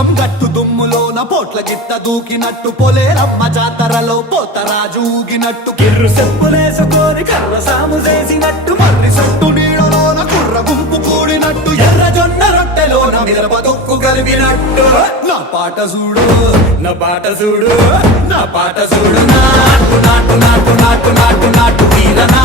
పుల్లం గట్టు దుమ్ములోన పోట్ల గిత్త దూకినట్టు పొలేరమ్మ జాతరలో పోతరాజు ఊగినట్టు కిర్రు చెప్పులేసుకొని కర్ర సాము చేసినట్టు మర్రి సట్టు నీడలోన కుర్ర గుంపు కూడినట్టు ఎర్ర జొన్న రొట్టెలోన మిరప దొక్కు కలిపినట్టు నా పాట చూడు నా పాట చూడు నా పాట చూడు నాటు నాటు నాటు నాటు నాటు నాటు వీరనా